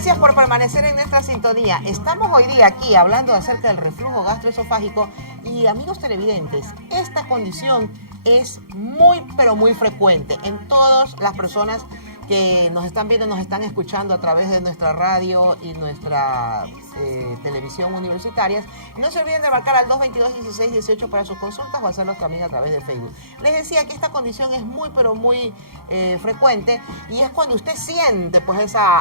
Gracias por permanecer en nuestra sintonía. Estamos hoy día aquí hablando acerca del reflujo gastroesofágico y, amigos televidentes, esta condición es muy, pero muy frecuente en todas las personas que nos están viendo, nos están escuchando a través de nuestra radio y nuestra televisión universitarias. No se olviden de marcar al 222-1618 para sus consultas o hacerlos también a través de Facebook. Les decía que esta condición es muy, pero muy frecuente, y es cuando usted siente pues esa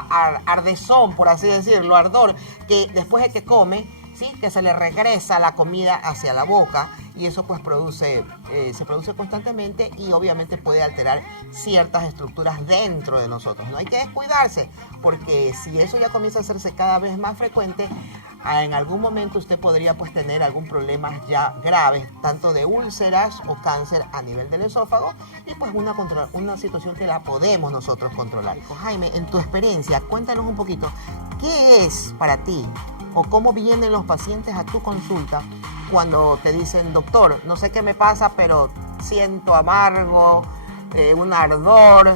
ardezón, por así decirlo, ardor, que después de que come, ¿sí?, que se le regresa la comida hacia la boca, y eso pues se produce constantemente y obviamente puede alterar ciertas estructuras dentro de nosotros. No hay que descuidarse, porque si eso ya comienza a hacerse cada vez más frecuente, en algún momento usted podría pues tener algún problema ya graves, tanto de úlceras o cáncer a nivel del esófago, y pues una situación que la podemos nosotros controlar. Jaime, en tu experiencia, cuéntanos un poquito, ¿qué es para ti o cómo vienen los pacientes a tu consulta cuando te dicen, doctor, no sé qué me pasa, pero siento amargo, un ardor,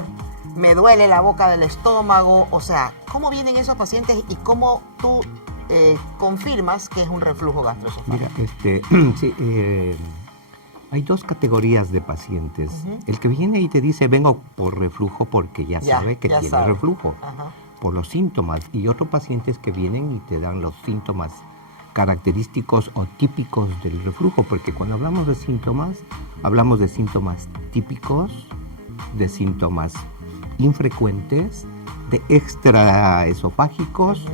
me duele la boca del estómago? O sea, ¿cómo vienen esos pacientes y cómo tú confirmas que es un reflujo gastroesofágico? Mira, sí, hay dos categorías de pacientes. El que viene y te dice, vengo por reflujo porque ya sabe que tiene reflujo. Por los síntomas, y otros pacientes que vienen y te dan los síntomas característicos o típicos del reflujo, porque cuando hablamos de síntomas típicos, de síntomas infrecuentes, de extraesofágicos,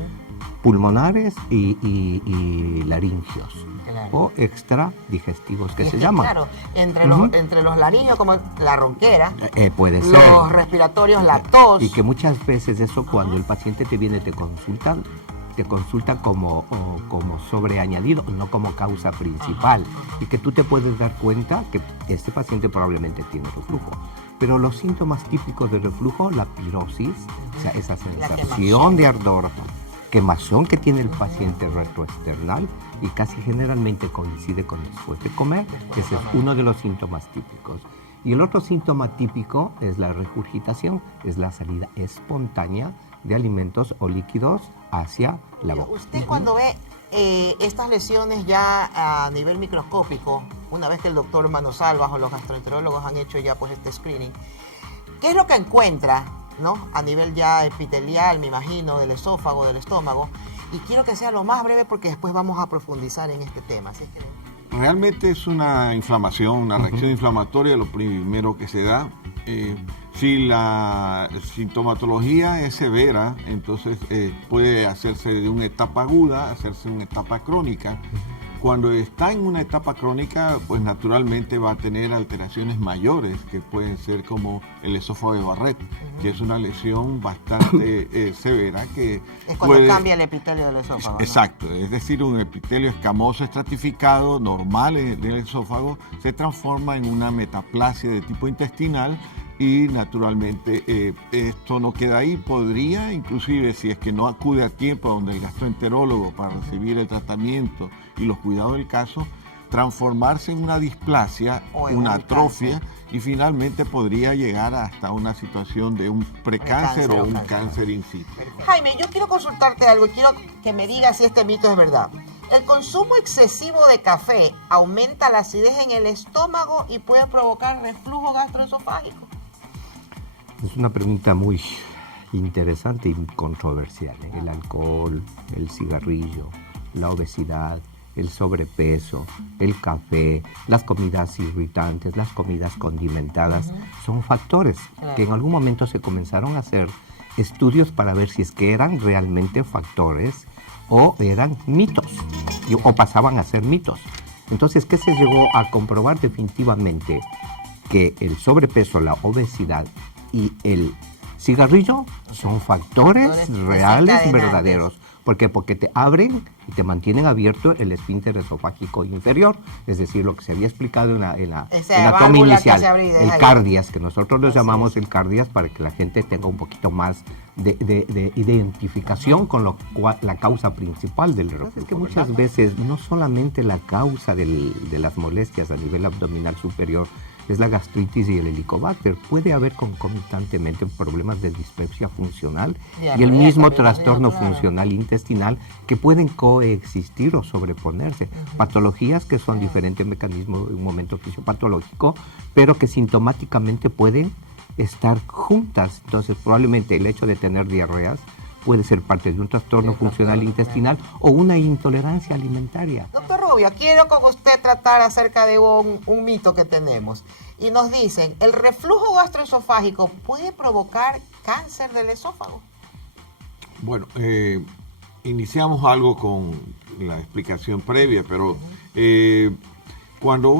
pulmonares y laringios. Claro. O extradigestivos, que se llaman. Claro, entre los laringios, como la ronquera, puede ser. Los respiratorios, la tos. Y que muchas veces eso, cuando el paciente te viene, te consulta como sobreañadido, no como causa principal. Y que tú te puedes dar cuenta que este paciente probablemente tiene reflujo. Pero los síntomas típicos del reflujo, la pirosis, o sea, esa sensación de ardor, quemazón que tiene el paciente retroesternal, y casi generalmente coincide con después de comer. Ese es uno de los síntomas típicos. Y el otro síntoma típico es la regurgitación, es la salida espontánea de alimentos o líquidos hacia la boca. Usted cuando ve estas lesiones ya a nivel microscópico, una vez que el doctor Manosalvas o los gastroenterólogos han hecho ya pues este screening, ¿qué es lo que encuentra, ¿no?, a nivel ya epitelial, me imagino, del esófago, del estómago? Y quiero que sea lo más breve porque después vamos a profundizar en este tema. Así que... Realmente es una inflamación, una reacción inflamatoria, lo primero que se da. Si la sintomatología es severa, entonces puede hacerse de una etapa aguda, hacerse una etapa crónica. Cuando está en una etapa crónica, pues naturalmente va a tener alteraciones mayores, que pueden ser como el esófago de Barrett, que es una lesión bastante severa. Que es cuando cambia el epitelio del esófago, ¿no? Exacto, es decir, un epitelio escamoso estratificado normal del esófago se transforma en una metaplasia de tipo intestinal. Y naturalmente esto no queda ahí, podría inclusive, si es que no acude a tiempo donde el gastroenterólogo para recibir el tratamiento y los cuidados del caso, transformarse en una displasia, una atrofia, y finalmente podría llegar hasta una situación de un precáncer o un cáncer in situ. Jaime, yo quiero consultarte algo y quiero que me digas si este mito es verdad. ¿El consumo excesivo de café aumenta la acidez en el estómago y puede provocar reflujo gastroesofágico? Es una pregunta muy interesante y controversial. El alcohol, el cigarrillo, la obesidad, el sobrepeso, el café, las comidas irritantes, las comidas condimentadas, son factores que en algún momento se comenzaron a hacer estudios para ver si es que eran realmente factores o eran mitos, o pasaban a ser mitos. Entonces, ¿qué se llegó a comprobar definitivamente? Que el sobrepeso, la obesidad y el cigarrillo son factores reales, verdaderos. ¿Por qué? Porque te abren y te mantienen abierto el esfínter esofágico inferior, es decir, lo que se había explicado en la toma inicial, el cardias, que nosotros lo llamamos el cardias para que la gente tenga un poquito más de identificación con la causa principal del reflujo. Es que muchas veces no solamente la causa de las molestias a nivel abdominal superior es la gastritis y el helicobacter. Puede haber concomitantemente problemas de dispepsia funcional y el mismo trastorno funcional intestinal que pueden coexistir o sobreponerse. Patologías que son diferentes mecanismos de un momento fisiopatológico, pero que sintomáticamente pueden estar juntas. Entonces, probablemente el hecho de tener diarreas puede ser parte de un trastorno funcional intestinal o una intolerancia alimentaria. Doctor Rubio, quiero con usted tratar acerca de un mito que tenemos. Y nos dicen, ¿el reflujo gastroesofágico puede provocar cáncer del esófago? Bueno, iniciamos algo con la explicación previa, pero cuando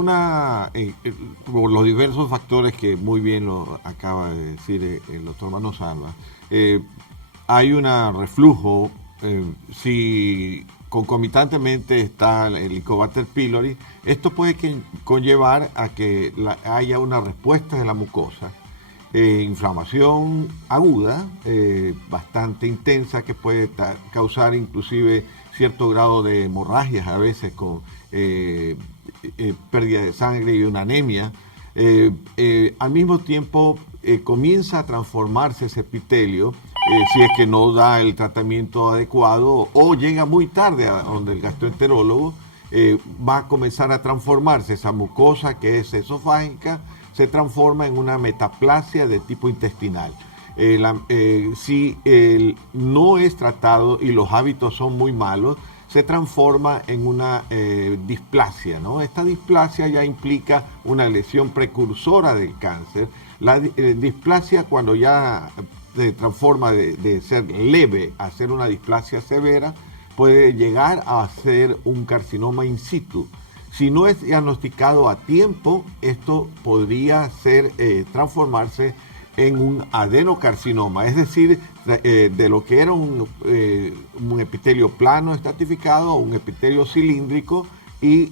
por los diversos factores que muy bien lo acaba de decir el doctor Manosalva, hay un reflujo, si concomitantemente está el Helicobacter pylori, esto puede conllevar a que haya una respuesta de la mucosa, inflamación aguda, bastante intensa, que puede causar inclusive cierto grado de hemorragias, a veces con pérdida de sangre y una anemia. Al mismo tiempo comienza a transformarse ese epitelio, si es que no da el tratamiento adecuado o llega muy tarde a donde el gastroenterólogo, va a comenzar a transformarse esa mucosa que es esofágica, se transforma en una metaplasia de tipo intestinal. Si no es tratado y los hábitos son muy malos, se transforma en una displasia, ¿no? Esta displasia ya implica una lesión precursora del cáncer. La displasia, cuando ya se transforma de ser leve a ser una displasia severa, puede llegar a ser un carcinoma in situ. Si no es diagnosticado a tiempo, esto podría transformarse en un adenocarcinoma, es decir, de lo que era un epitelio plano estratificado a un epitelio cilíndrico y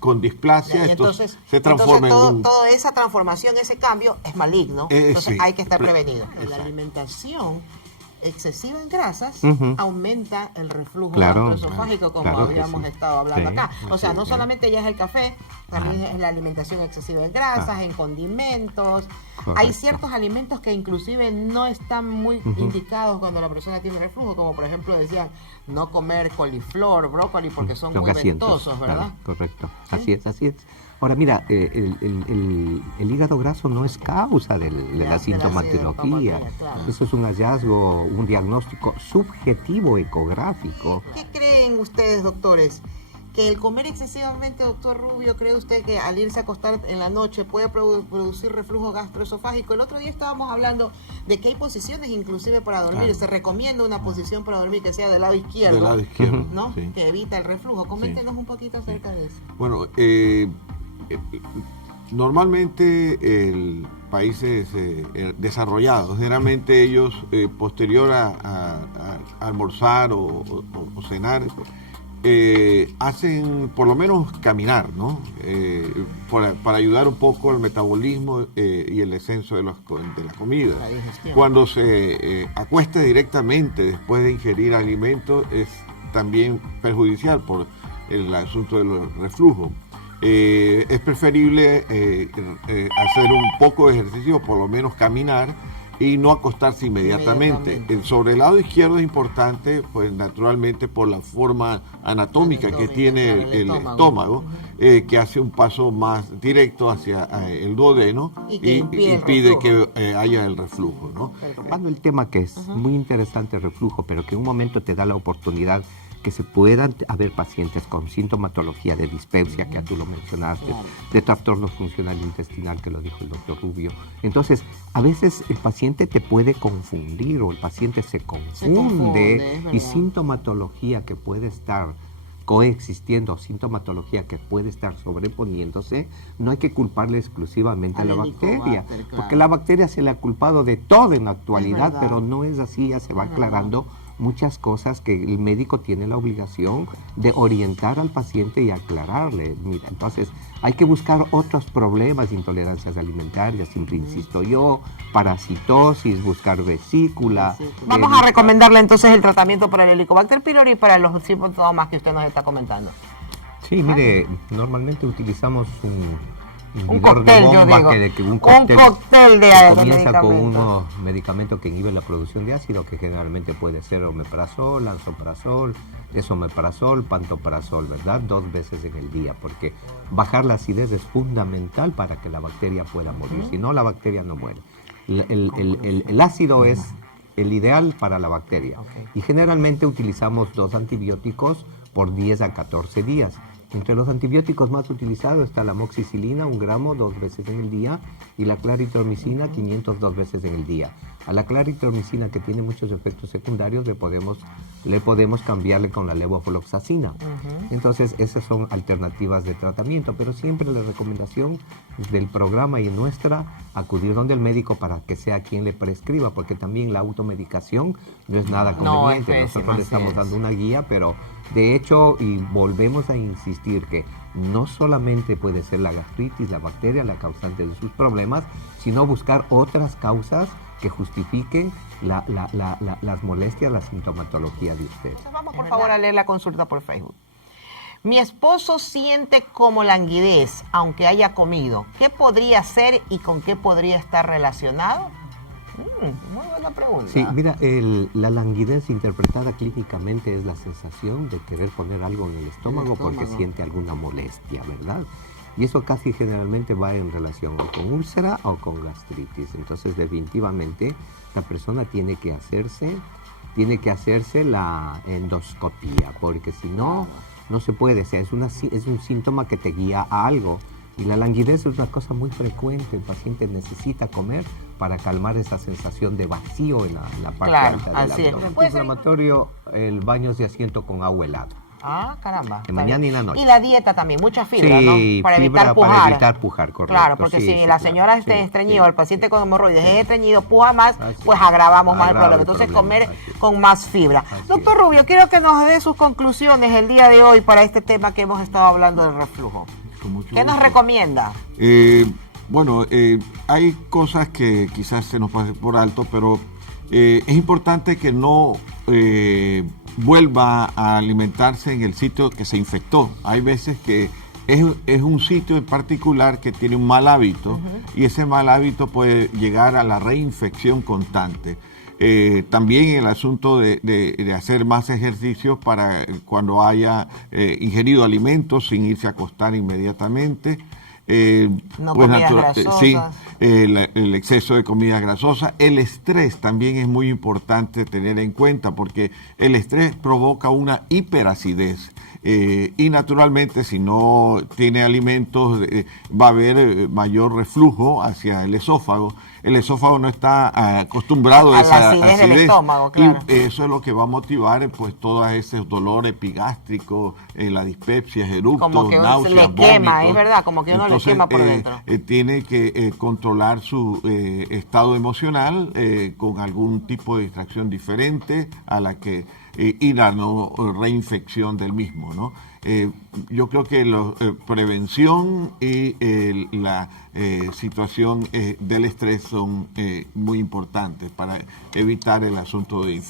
con displasia, entonces, se transforma en toda esa transformación, ese cambio es maligno, entonces sí, hay que estar prevenido. Exacto. La alimentación excesiva en grasas aumenta el reflujo Claro, gastroesofágico, como claro que habíamos sí. estado hablando Sí, acá. O sea, así no es. solamente ya es el café, también es la alimentación excesiva en grasas, en condimentos. Hay Correcto. ciertos alimentos que inclusive no están muy indicados cuando la persona tiene reflujo, como por ejemplo decían, no comer coliflor, brócoli, porque son muy gasientos, ventosos, ¿verdad? claro, correcto. ¿Sí? Así es. Ahora mira, el hígado graso no es causa de la sintomatología. Claro. Eso es un hallazgo, un diagnóstico subjetivo ecográfico. ¿Qué creen ustedes, doctores? ¿Que el comer excesivamente, doctor Rubio, cree usted que al irse a acostar en la noche puede producir reflujo gastroesofágico? El otro día estábamos hablando de que hay posiciones inclusive para dormir. Claro. Se recomienda una posición para dormir que sea del lado izquierdo, del lado izquierdo, ¿no? sí. Que evita el reflujo. Coméntenos un poquito acerca de eso. Bueno, normalmente países desarrollados, generalmente ellos posterior a almorzar o cenar, hacen por lo menos caminar, ¿no? Para ayudar un poco al metabolismo y el descenso de la comida. La digestión. Cuando se acuesta directamente después de ingerir alimentos es también perjudicial por el asunto del reflujo. Es preferible hacer un poco de ejercicio, por lo menos caminar, y no acostarse inmediatamente. Sobre el lado izquierdo es importante, pues naturalmente por la forma anatómica que tiene claro, el estómago, que hace un paso más directo hacia el duodeno Y que impide el impide reflujo. que haya el reflujo, ¿no? Tomando el tema que es muy interesante el reflujo, pero que en un momento te da la oportunidad que se puedan haber pacientes con sintomatología de dispepsia, que ya tú lo mencionaste, Claro. de trastorno funcional intestinal, que lo dijo el doctor Rubio. Entonces, a veces el paciente te puede confundir o el paciente se confunde es verdad. y sintomatología que puede estar coexistiendo, sintomatología que puede estar sobreponiéndose, no hay que culparle exclusivamente a Al la bacteria, Helicobacter, claro. porque la bacteria se le ha culpado de todo en la actualidad, verdad. pero no es así, ya se va Es aclarando muchas cosas que el médico tiene la obligación de orientar al paciente y aclararle. Mira, entonces hay que buscar otros problemas, intolerancias alimentarias, siempre insisto yo, parasitosis, buscar vesícula. Vamos a recomendarle entonces el tratamiento para el Helicobacter pylori y para los síntomas que usted nos está comentando. Sí, mire, normalmente utilizamos inhibidor de cóctel, yo bomba, digo. un Un cóctel cóctel de que comienza con medicamentos. unos medicamentos que inhiben la producción de ácido, que generalmente puede ser omeprazol, lansoprazol, esomeprazol, pantoprazol, ¿verdad? 2 veces en el día, porque bajar la acidez es fundamental para que la bacteria pueda morir, si no la bacteria no muere. El ácido es el ideal para la bacteria y generalmente utilizamos 2 antibióticos por 10 a 14 días. Entre los antibióticos más utilizados está la amoxicilina, 1 gramo 2 veces en el día, y la claritromicina, 500 2 veces en el día. A la claritromicina, que tiene muchos efectos secundarios, le podemos cambiarle con la levofloxacina. Entonces, esas son alternativas de tratamiento, pero siempre la recomendación del programa y nuestra, acudir donde el médico para que sea quien le prescriba, porque también la automedicación no es nada conveniente. es pésimo, Nosotros le estamos dando una guía, pero de hecho, y volvemos a insistir que no solamente puede ser la gastritis, la bacteria, la causante de sus problemas, sino buscar otras causas que justifiquen las molestias, la sintomatología de usted. Entonces vamos por favor a leer la consulta por Facebook. Mi esposo siente como languidez, aunque haya comido. ¿Qué podría ser y con qué podría estar relacionado? Muy buena pregunta. Sí, mira, la languidez interpretada clínicamente es la sensación de querer poner algo en el estómago porque siente alguna molestia, ¿verdad? Y eso casi generalmente va en relación o con úlcera o con gastritis. Entonces, definitivamente, la persona tiene que hacerse la endoscopía, porque si no, no se puede. O sea, es un síntoma que te guía a algo. Y la languidez es una cosa muy frecuente. El paciente necesita comer para calmar esa sensación de vacío en la parte alta del abdomen. Puede ser Inflamatorio, el baño de asiento con agua helada. Ah, caramba. De mañana y en la noche. Y la dieta también, mucha fibra, sí, ¿no? Para fibra evitar pujar. Para evitar pujar, correcto. Claro, porque sí, si sí, la claro, señora está sí, estreñida, sí. el paciente con hemorroides es estreñido, puja más, pues agravamos más el Agrava problema. el Entonces problema, comer así es. con más fibra. Así Doctor es. Rubio, quiero que nos dé sus conclusiones el día de hoy para este tema que hemos estado hablando del reflujo. Con mucho ¿Qué nos gusto. recomienda? Bueno, hay cosas que quizás se nos pase por alto, pero es importante que no vuelva a alimentarse en el sitio que se infectó. Hay veces que es un sitio en particular que tiene un mal hábito y ese mal hábito puede llegar a la reinfección constante. También el asunto de hacer más ejercicios para cuando haya ingerido alimentos sin irse a acostar inmediatamente. No comidas grasosas. Sí, el exceso de comida grasosa. El estrés también es muy importante tener en cuenta porque el estrés provoca una hiperacidez. Y naturalmente si no tiene alimentos va a haber mayor reflujo hacia el esófago. El esófago no está acostumbrado a esa la acidez del estómago, claro. Y eso es lo que va a motivar pues todos esos dolores epigástricos, la dispepsia, eructos, Como que náuseas, se le quema, vómitos. es verdad, como que uno le quema por dentro. Tiene que controlar su estado emocional con algún tipo de distracción diferente a la que y la no reinfección del mismo, ¿no? Yo creo que la prevención y la situación del estrés son muy importantes para evitar el asunto de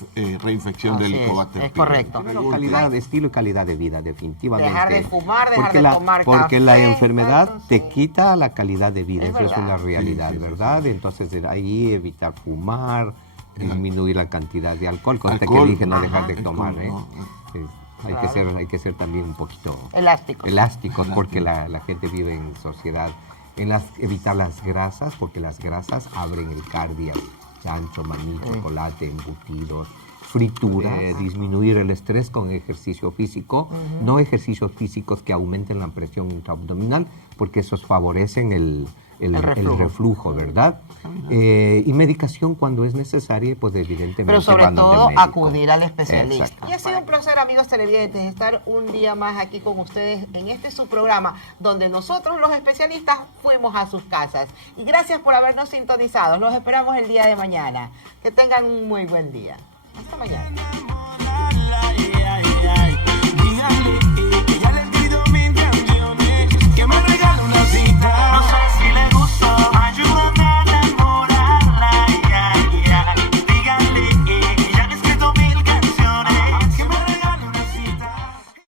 reinfección del Helicobacter es correcto. Primero, calidad, estilo y calidad de vida, definitivamente. Dejar de fumar, dejar porque de tomar porque la café, enfermedad tanto, te sí. quita la calidad de vida, Es eso es verdad. una realidad, Sí, sí, sí, ¿verdad? Entonces, de ahí evitar fumar, disminuir la cantidad de alcohol, cosa que Alcohol, dije no ajá, dejar de es tomar, como, ¿eh? no, Sí, Claro. hay que ser también un poquito Elásticos. porque la gente vive en sociedad. Evitar las grasas, porque las grasas abren el cardio, chancho, maní, chocolate, embutidos, fritura, disminuir el estrés con ejercicio físico, no ejercicios físicos que aumenten la presión intraabdominal, porque esos favorecen el reflujo, ¿verdad? Y medicación cuando es necesaria, pues evidentemente. Pero sobre van donde el todo médico. acudir al especialista. Exacto. Y ha sido un placer, amigos televidentes, estar un día más aquí con ustedes en este su programa, donde nosotros los especialistas fuimos a sus casas. Y gracias por habernos sintonizado. Los esperamos el día de mañana. Que tengan un muy buen día. Hasta mañana.